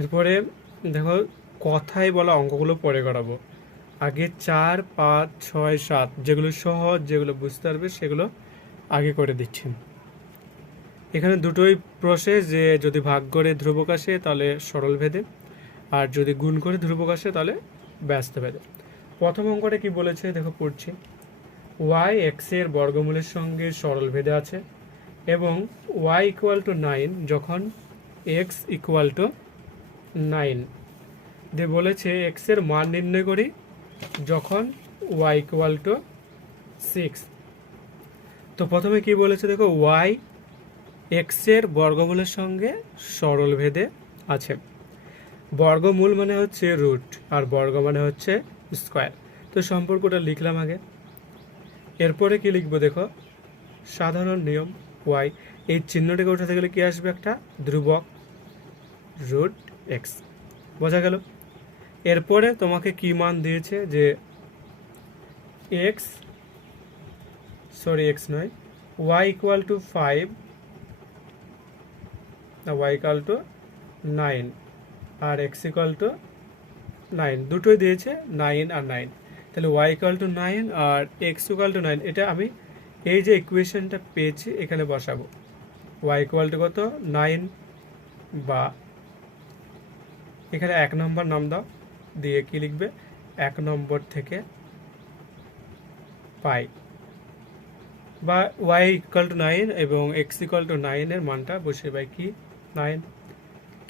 এরপরে দেখো কথায় বলা অঙ্কগুলো পরে করাবো। আগে 4, 5, 6, 7 যেগুলো সহজ, যেগুলো বুঝতে পারবে সেগুলো আগে করে দিচ্ছি। এখানে দুটোই প্রসেস, যে যদি ভাগ করে ধ্রুবক আসে তাহলে সরল ভেদে, আর যদি গুণ করে ধ্রুবক আসে তাহলে ব্যস্ত ভেদে। প্রথম অঙ্কটা কি বলেছে দেখো পড়ছি। ওয়াই এক্সের বর্গমূলের সঙ্গে সরল ভেদে আছে এবং ওয়াই ইকুয়াল টু 9 যখন এক্স ইকুয়াল টু 9 দিয়ে বলেছে এক্সের মান নির্ণয় করি যখন ওয়াই ইকুয়াল টু 6। তো প্রথমে কি বলেছে দেখো, ওয়াই এক্সের বর্গমূলের সঙ্গে সরল ভেদে আছে। বর্গমূল মানে হচ্ছে রুট, আর বর্গ মানে হচ্ছে স্কোয়ার। তো সম্পর্কটা লিখলাম আগে। এরপরে কি লিখবো দেখো, সাধারণ নিয়ম ওয়াই, এই চিহ্নটাকে উঠাতে গেলে কি আসবে, একটা ধ্রুবক রুট এক্স। বোঝা গেল? এরপরে তোমাকে কি মান দিয়েছে, যে এক্স নয়, ওয়াই ইকুয়াল টু 5 না ওয়াই ইকুয়াল টু 9 আর এক্স ইকুয়াল টু 9, দুটোই দিয়েছে 9 আর 9। তাহলে ওয়াই ইকুয়াল টু 9 আর এক্স ইকুয়াল টু 9, এটা আমি এই যে ইকুয়েশনটা পেয়েছি এখানে বসাবো। ওয়াই ইকুয়াল টু কত, 9, বা এখানে 1 নম্বর নাম দাও, দিয়ে কি লিখবে, 1 নম্বর থেকে পাই, বা ওয়াই ইকুয়াল টু 9 এবং এক্স ইকুয়াল টু 9 এর মানটা বসিয়ে পাই কি 9,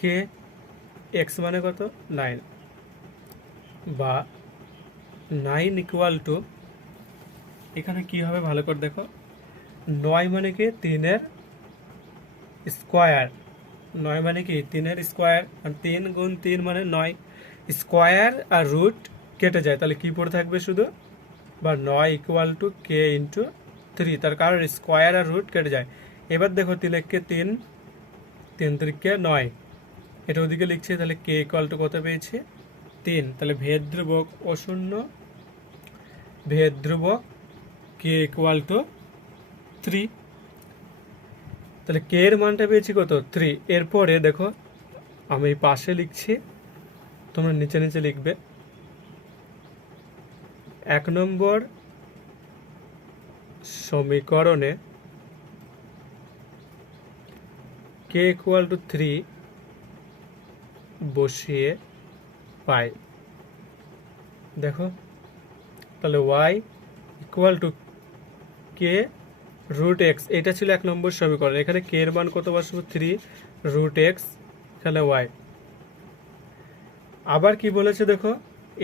কে এক্স মানে কত 9, বা 9 ইকুয়াল টু, এখানে কি হবে ভালো করে দেখো, 9 মানে কি 3 এর স্কোয়ার, 9 মানে কি 3 এর স্কোয়ার, আর 3 গুণ 3 মানে 9, স্কোয়ার আর রুট কেটে যায়, তাহলে কি পড়ে থাকবে শুধু, বা 9 ইকুয়াল টু কে ইন্টু 3, তার কারণ স্কোয়ার আর রুট কেটে যায়। এবার দেখো 3 একে 3, 3 3কে 9, এটা ওদিকে লিখছে, তাহলে কে ইকুয়াল টু কত পেয়েছে 3, তাহলে ভেদ ধ্রুবক অশূন্য, ভেদ ধ্রুবক কে ইকুয়াল টু 3, তাহলে কে এর মানটা পেয়েছি কত 3। এরপরে দেখো আমি পাশে লিখছি, তোমরা নিচে নিচে লিখবে। 1 নম্বর সমীকরণে কে ইকুয়াল টু 3 বসিয়ে পাই। দেখো তাহলে Y equal to K root X, এটা ছিল 1 নম্বর সমীকরণ। এখানে কে এর মান কত বসবো 3 রুট এক্স, এখানে ওয়াই। আবার কি বলেছে দেখো,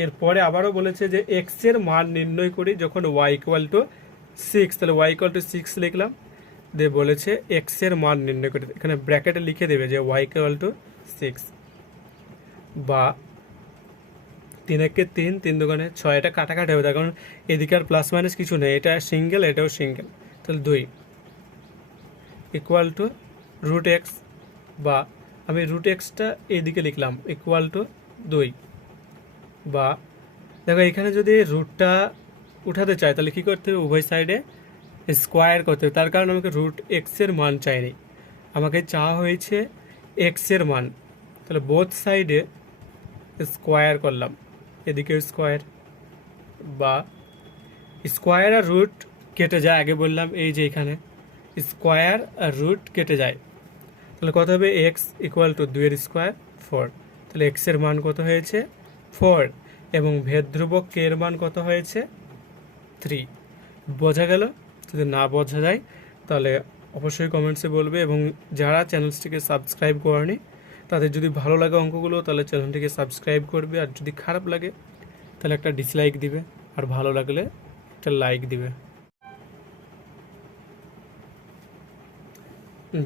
এরপরে আবারও বলেছে যে এক্স এর মান নির্ণয় করি যখন ওয়াই ইকুয়াল টু 6, তাহলে ওয়াই ইকুয়াল টু 6 লিখলাম, দিয়ে বলেছে এক্স এর মান নির্ণয় করি, এখানে ব্র্যাকেটে লিখে দেবে যে ওয়াই ইকুয়াল টু 6, বা 3 একে 3, 3 দুগুণে 6, এটা কাটাকাটি হবে, তার কারণ এদিকে আর প্লাস মাইনাস কিছু নেই, এটা সিঙ্গেল এটাও সিঙ্গেল, তাহলে 2 ইকুয়াল টু রুট এক্স, বা আমি রুট এক্সটা এইদিকে লিখলাম ইকুয়াল টু 2, বা দেখো এখানে যদি রুটটা উঠাতে চাই তাহলে কি করতে হবে, উভয় সাইডে স্কোয়ার করতে হবে, তার কারণ আমাকে রুট এক্স এর মান চাইনি, আমাকে চাওয়া হয়েছে এক্স এর মান, তাহলে বোথ সাইডে স্কোয়ার করলাম, এদিকে স্কোয়ার, বা স্কোয়ার আর রুট কেটে যায়, আগে বললাম এই যে এখানে স্কোয়ার আর রুট কেটে যায়, তাহলে কত হবে এক্স ইকুয়াল টু 2 এর স্কোয়ার 4, তাহলে এক্স এর মান কত হয়েছে 4, এবং ভেদ ধ্রুবক কে এর মান কত হয়েছে 3। বোঝা গেল? যদি না বোঝা যায় তাহলে অবশ্যই কমেন্টসে বলবে, এবং যারা চ্যানেলটিকে সাবস্ক্রাইব করেনি তাদের যদি ভালো লাগে অঙ্কগুলো তাহলে চ্যানেলটিকে সাবস্ক্রাইব করবে, আর যদি খারাপ লাগে তাহলে একটা ডিসলাইক দিবে, আর ভালো লাগলে একটা লাইক দিবে।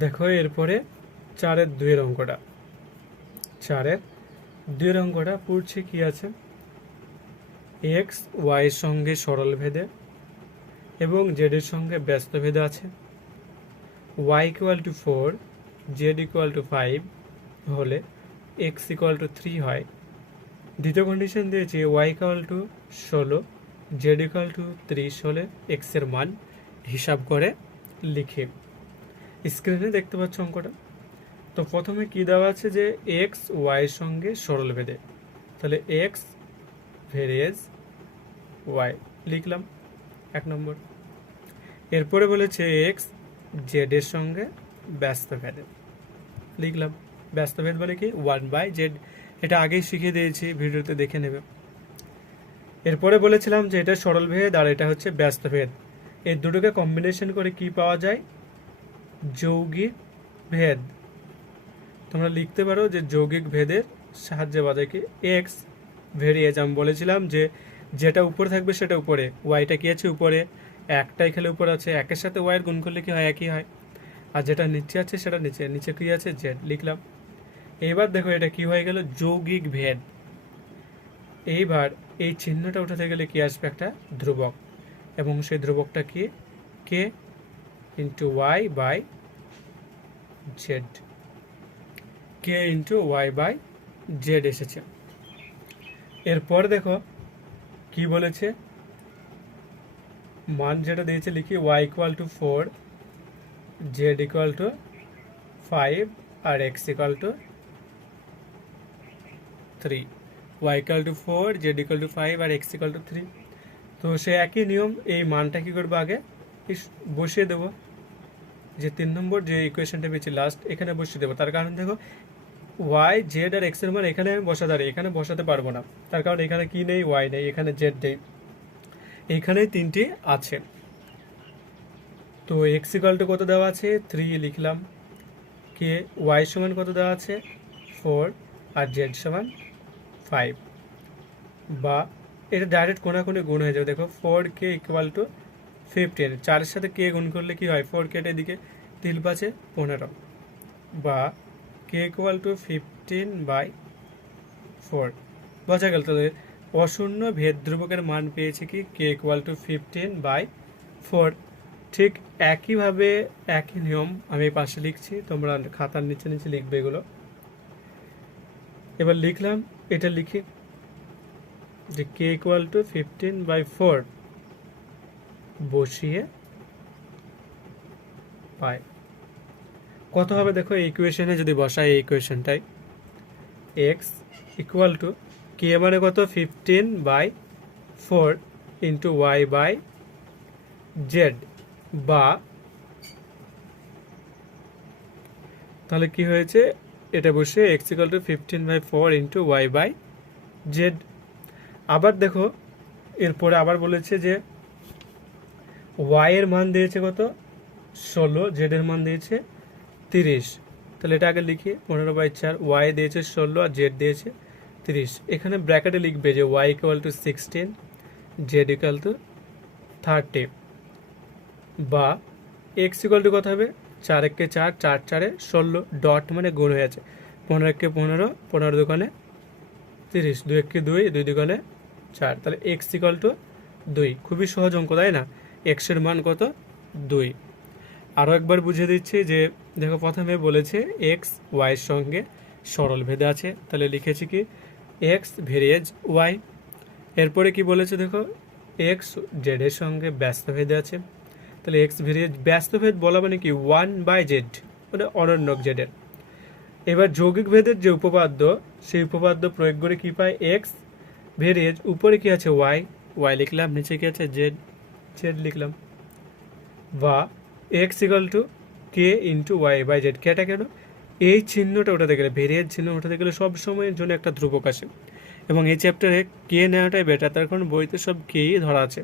দেখো এরপরে 4-এর 2-এর অঙ্কটা, 4-এর 2-এর অঙ্কটা পড়ছে কি আছে, এক্স ওয়াইয়ের সঙ্গে সরল ভেদে এবং জেড এর সঙ্গে ব্যস্ত ভেদে আছে, Y equal to 4 Z equal to 5 হলে এক্স ইকুয়াল টু 3 হয়। দ্বিতীয় কন্ডিশন দিয়েছে Y equal to 16 Z equal to 30 হলে এক্স এর মান হিসাব করে লিখে। স্ক্রিনে দেখতে পাচ্ছ অঙ্কটা। তো প্রথমে কি দেওয়া আছে যে এক্স ওয়াইয়ের সঙ্গে সরল ভেদে, তাহলে এক্স ভেরিয়েজ ওয়াই লিখলাম 1 নম্বর। এরপরে বলেছে এক্স জেড এর সঙ্গে ব্যস্তভেদে, লিখলাম। ব্যস্তভেদ মানে কি 1/z, এটা আগেই শিখিয়ে দিয়েছি, ভিডিওতে দেখে নেবে। এরপরে বলেছিলাম যে এটা সরল ভেদ আর এটা হচ্ছে ব্যস্তভেদ, এই দুটোকে কম্বিনেশন করে কি পাওয়া যায়, যৌগিক ভেদ। তোমরা লিখতে পারো যে যৌগিক ভেদের সাহায্যে পাওয়া যায় কি এক্স ভেরিয়েজ। আমি বলেছিলাম যে যেটা উপরে থাকবে সেটা উপরে, ওয়াইটা কি আছে উপরে, একটা এখানে উপরে আছে, একের সাথে ওয়াইয়ের গুণ করলে কি হয়, একই হয়। আর যেটা নিচে আছে সেটা নিচে, নিচে কি আছে জেড, লিখলাম। এইবার দেখো এটা কি হয়ে গেল, যৌগিক ভেদ। এইবার এই চিহ্নটা উঠাতে গেলে কি আসবে, একটা ধ্রুবক, এবং সেই ধ্রুবকটা কি k into Y by z, k into Y by z এসেছে। এরপর দেখো কি বলেছে, মান যেটা দিয়েছে লিখি y equal to 4, Z equal to 5 আর x equal to 3। Y equal to 4, Z equal to 5 আর এক্স ইকুয়াল টু 3। তো সে একই নিয়ম, এই মানটা কি করবো আগে বসিয়ে দেবো, যে 3 নম্বর যে ইকুয়েশনটা পেয়েছি লাস্ট, এখানে বসিয়ে দেবো। তার কারণ দেখো ওয়াই জেড আর এক্স এর মান এখানে বসাতে পারি, এখানে বসাতে পারবো না, তার কারণ এখানে কি নেই, ওয়াই নেই, এখানে জেড নেই, এইখানে 3টি আছে। তো এক্স ইকুয়াল টু কত দেওয়া আছে 3 লিখলাম, কে ওয়াই সমান কত দেওয়া আছে 4 আর জেড সমান 5, বা এটা ডাইরেক্ট কোনাকুনি গুণ হয়ে যাবে। দেখো 4k ইকুয়াল টু 15, 4 সাথে কে গুণ করলে কি হয়, 4k এদিকে 3 5 15, বা কে ইকুয়াল টু 15/4 বোঝা গেল। তাহলে অশূন্য ভেদ ধ্রুবকের মান পেয়েছে কি কে ইকুয়াল টু 15/4। ঠিক একইভাবে একই নিয়ম আমি পাশে লিখছি, তোমরা খাতার নিচে নিচে লিখবে এগুলো। এবার লিখলাম, এটা লিখি যে কে ইকুয়াল টু 15/4 বসিয়ে পাই কত হবে, দেখো এই ইকুয়েশনে যদি বসাই, এই ইকুয়েশনটাই এক্স ইকুয়াল টু কে মানে কত 15/4 ইন্টু ওয়াই বাই জেড, বা তাহলে কি হয়েছে, এটা বসে X equal to 15/4 into Y by Z. আবার দেখো এরপরে আবার বলেছে যে ওয়াই এর মান দিয়েছে কত 16, জেড এর মান দিয়েছে 30। তাহলে এটা আগে লিখি 15/4, ওয়াই দিয়েছে 16 আর জেড দিয়েছে 30। এখানে ব্র্যাকেটে লিখবে যে Y equal to 16, Z equal to 30, বা এক্স ইকুয়াল টু কত হবে 4 1 4, 4 4 16, ডট মানে গুণ হয়ে আছে, 15 1 15, 15 দোকানে 30, 2 1 2, 2 দোকানে 4, তাহলে এক্স ইকুয়াল টু 2। খুবই সহজ অঙ্ক তাই না, এক্স এর মান কত 2। আরও একবার বুঝিয়ে দিচ্ছি যে দেখো প্রথমে বলেছে এক্স ওয়াইয়ের সঙ্গে সরল ভেদে আছে, তাহলে লিখেছি কি এক্স ভেরিয়েজ ওয়াই। এরপরে কি বলেছে দেখো এক্স জেড এর সঙ্গে ব্যস্তভেদে আছে, তাহলে এক্স ভেরিয়েজ ব্যস্তভেদ বলা মানে কি 1/z, মানে অনন্যক জেডের। এবার যৌগিক ভেদের যে উপপাদ্য, সেই উপপাদ্য প্রয়োগ করে কি পাই এক্স ভেরিয়েজ, উপরে কি আছে ওয়াই, ওয়াই লিখলাম, নিচে কি আছে জেড, জেড লিখলাম, বা X equal to K into Y by Z. কেটা কেন, এই চিহ্নটা ওঠাতে গেলে, ভেরিয়েজ চিহ্ন ওঠাতে গেলে সব সময়ের জন্য একটা ধ্রুবক আসে, এবং এই চ্যাপ্টারে কে নেওয়াটাই বেটার, তার কারণ বইতে সব কেই ধরা আছে।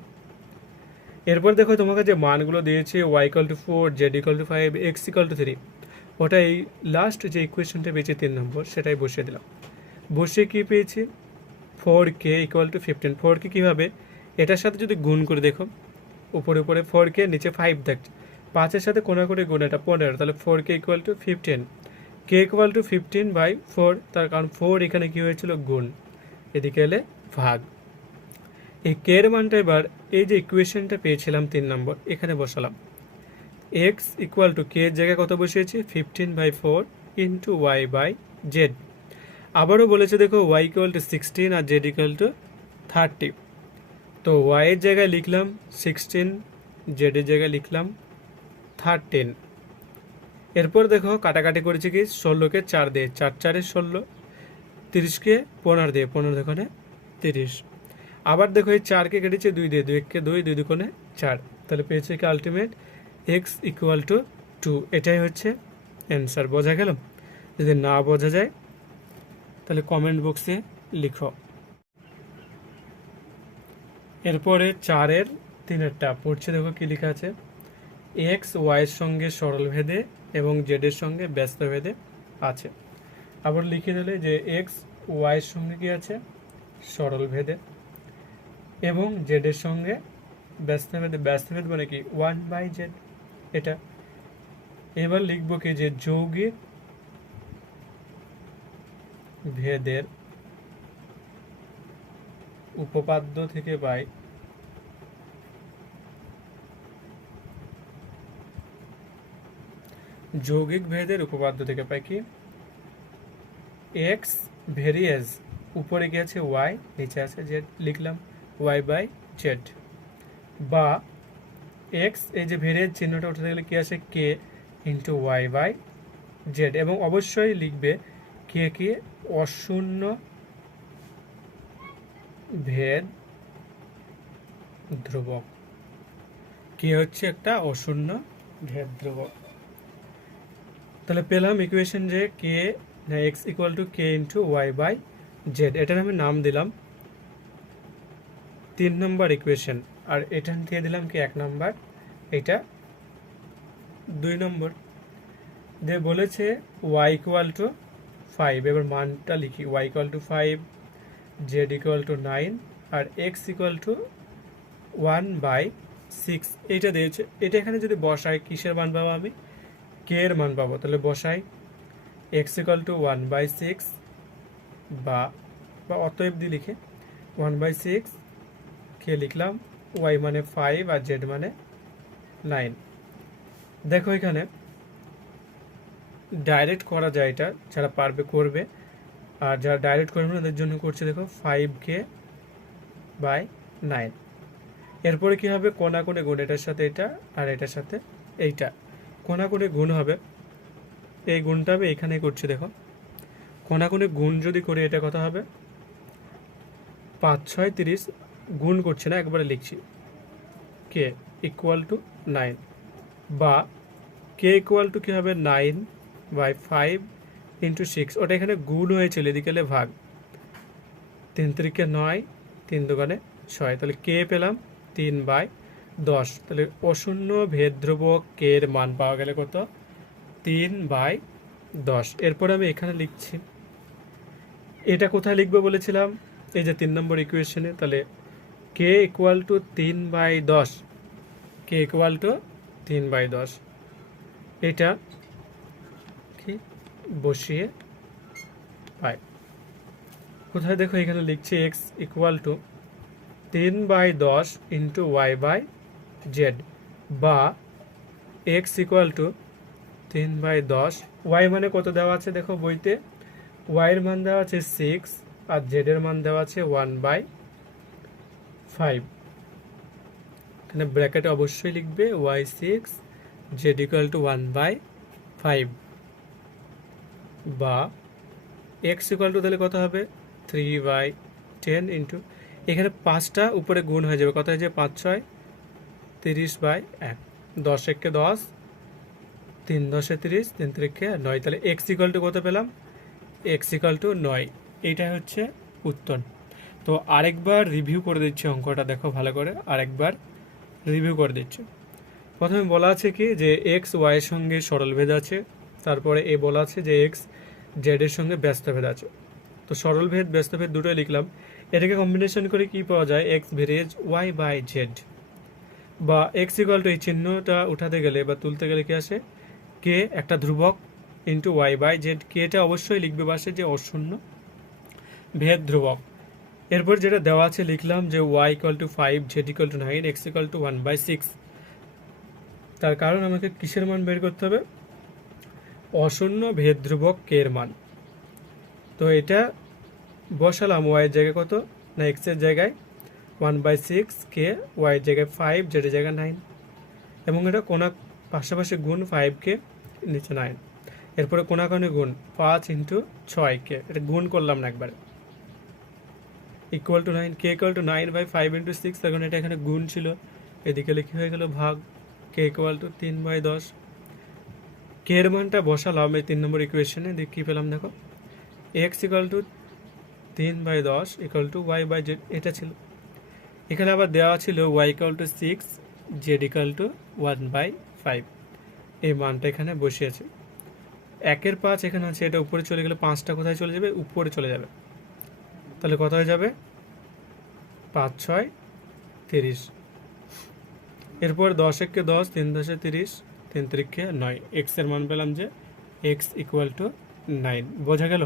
এরপর দেখো তোমাকে যে মানগুলো দিয়েছে Y equal to 4, Z equal to 5, X equal to 3, ওটা এই লাস্ট যে ইকুয়েশনটা পেয়েছি 3 নম্বর, সেটাই বসিয়ে দিলাম। বসিয়ে কি পেয়েছি 4k ইকুয়াল টু 15। 4k কীভাবে, এটার সাথে যদি গুণ করে দেখো, উপরে উপরে 4k, নিচে 5 থাকছে, 5-এর সাথে কোনাকুনি গুণ, এটা 15, তাহলে 4k equal to 15, k equal to 15/4, তার কারণ 4 এখানে কি হয়েছিল গুণ, এদিকে এলে ভাগ। এই k এর মানটা এবার এই যে ইকুয়েশনটা পেয়েছিলাম 3 নম্বর, এখানে বসালাম, x ইকুয়াল টু k এর জায়গায় কত বসিয়েছি 15/4 ইন্টু ওয়াই বাই জেড। আবারও বলেছে দেখো y ইকুয়াল টু 16 আর z ইকুয়াল টু 30, তো y এর জায়গায় লিখলাম 16, z এর জায়গায় লিখলাম 13। এরপর দেখো কাটাকাটি করেছি কি 16কে 4 দিয়ে, 4 4 16, 30কে 15 দিয়ে, 15 দোকানে 30। আবার দেখো এই 4কে কেটেছে 2 দিয়ে, 2 1কে 2, 2 দুকোণে 4, তাহলে পেয়েছে কি আলটিমেট এক্স ইকুয়াল টু 2। এটাই হচ্ছে অ্যান্সার। বোঝা গেল? যদি না বোঝা যায় তাহলে কমেন্ট বক্সে লিখো। এরপরে 4-এর 3-এরটা পড়ছে, দেখো কি লেখা আছে, এক্স ওয়াইয়ের সঙ্গে সরলভেদে এবং জেডের সঙ্গে ব্যস্তভেদে আছে। আবার লিখে দিলে যে এক্স ওয়াইয়ের সঙ্গে কি আছে, সরলভেদে, এবং জেডের সঙ্গে ব্যস্তভেদে। ব্যস্তভেদ মানে কি 1/z, এটা। এবার লিখবো কি যে যৌগিক ভেদের উপপাদ্য থেকে পাই যৌগিক ভেদের উপপাদ্য থেকে পাই কি এক্স ভেরিয়েজ, উপরে কি আছে ওয়াই, নিচে আছে জেড, লিখলাম y/z, বা এক্স এই যে ভেরিয়েজ চিহ্নটা উঠে গেলে কি আছে কে ইন্টু y/z, এবং অবশ্যই লিখবে কে কি অশূন্য ভেদ ধ্রুবক। কি হচ্ছে একটা অশূন্য ভেদ ধ্রুবক। তাহলে পেলাম ইকুয়েশন যে k x equal to K into y/z, এটার আমি নাম দিলাম 3 নম্বর ইকুয়েশন, আর এটা দিয়ে দিলাম কি 1 নম্বর, এটা 2 নম্বর। দিয়ে বলেছে y ইকুয়াল টু 5, এবার মানটা লিখি, y equal to 5, z equal to 9, আর x ইকুয়াল টু 1/6, এইটা দিয়েছে। এটা এখানে যদি বসাই কিসের মান পাবো আমি, কে এর মান পাবো। তাহলে বসাই x ইকুয়াল টু 1/6, বা অতএব দিয়ে লিখে 1/6 কে লিখলাম, y মানে 5 আর z মানে 9। দেখো এখানে ডাইরেক্ট করা যায়, এটা যারা পারবে করবে, আর যারা ডাইরেক্ট করবে না তাদের জন্য করছে দেখো 5k/9। এরপরে কি হবে, কোণাকোণে গুণ, এটার সাথে এটা আর এটার সাথে এইটা কোণাকোণে গুণ হবে, এই গুণটা আমি এখানে করছি। দেখো কোণাকোণে গুণ যদি করি এটা কত হবে, 5 6 30, গুণ করছি না একবারে লিখছি কে ইকুয়াল টু 9, বা কে ইকুয়াল টু কী হবে 9/5 ইন্টু 6, ওটা এখানে গুণ হয়েছিল, এদিকে ভাগ, 3 3 9, 3 2 6, তাহলে কে পেলাম 3/10। তাহলে অশূন্য ভেদ ধ্রুবক কে এর মান পাওয়া গেলে কত, 3/10। এরপর আমি এখানে লিখছি, এটা কোথায় লিখবো বলেছিলাম, এই যে 3 নম্বর ইকুয়েশনে। তাহলে k equal to 3/10, k equal to 3/10, এটা কি বসিয়ে পাই। কোথায় দেখো এখানে লিখছি x equal to 3/10 into y/z, বা এক্স ইকুয়াল টু 3/10, ওয়াই মানে কত দেওয়া আছে দেখো বইতে, ওয়াই এর মান দেওয়া আছে 6 আর জেড এর মান দেওয়া আছে 1/5। এখানে ব্র্যাকেটে অবশ্যই লিখবে y6 জেড ইকুয়াল টু 1/5, বা এক্স ইকুয়াল টু তাহলে কত হবে 3/10 ইন্টু, এখানে 5টা উপরে গুণ হয়ে যাবে, কত হয়ে যাবে 5 6 30/1, 10 1 10, 3 10 30, 3 3 9, তাহলে এক্স ইকুয়াল টু কত পেলাম, এক্স ইকুয়াল টু 9। এইটাই হচ্ছে উত্তর। তো আরেকবার রিভিউ করে দিচ্ছি অঙ্কটা, দেখো ভালো করে আরেকবার রিভিউ করে দিচ্ছি। প্রথমে বলা আছে কি যে এক্স ওয়াইয়ের সঙ্গে সরলভেদ আছে, তারপরে এ বলা আছে যে এক্স জেডের সঙ্গে ব্যস্তভেদ আছে। তো সরলভেদ ব্যস্তভেদ দুটোই লিখলাম, এটাকে কম্বিনেশন করে কি পাওয়া যায়, এক্স ভেরিয়েজ y/z, বা এক্স ইকুয়াল টু এই চিহ্নটা উঠাতে গেলে বা তুলতে গেলে কি আসে, কে একটা ধ্রুবক ইন্টু y/z, কে এটা অবশ্যই লিখবে পাশে যে অশূন্য ভেদ ধ্রুবক। এরপর যেটা দেওয়া আছে লিখলাম যে y equal to 5, z equal to 9, x equal to 1/6। তার কারণ আমাকে কিসের মান বের করতে হবে, অশূন্য ভেদ ধ্রুবক কে এর মান। তো এটা বসালাম y এর জায়গায় কত না, x এর জায়গায় 1/6, কে y এর জায়গায় 5, z এর জায়গায় 9, এবং এটা কোনা পাশাপাশি গুণ 5 কে নিচে 9। এরপরে কোনাকুনি গুণ 5 ইন্টু 6 এটা গুণ করলাম না একবারে, equal to 9, K equal two 9/5 into 6, এখন এটা এখানে গুণ ছিল, এদিকে লিখে হয়ে গেল ভাগ, কে ইকুয়াল টু 3/10। কে এর মানটা বসালাম এই 3 নম্বর ইকুয়েশনে, দিয়ে কী পেলাম দেখো, x equal to 3/10 equal to y/z, এটা ছিল। এখানে আবার দেওয়া ছিল y equal two 6, z equal two 1/5, এই মানটা এখানে বসিয়েছে। 1-এর 5 এখানে আছে, এটা উপরে চলে গেলে 5টা কোথায় চলে যাবে, উপরে চলে যাবে, তাহলে কত হয়ে যাবে, 5 6 30। এরপর 10-একে 10, 3 10 30, 3 3 9, এক্স এর মান পেলাম যে এক্স ইকুয়াল টু 9। বোঝা গেল?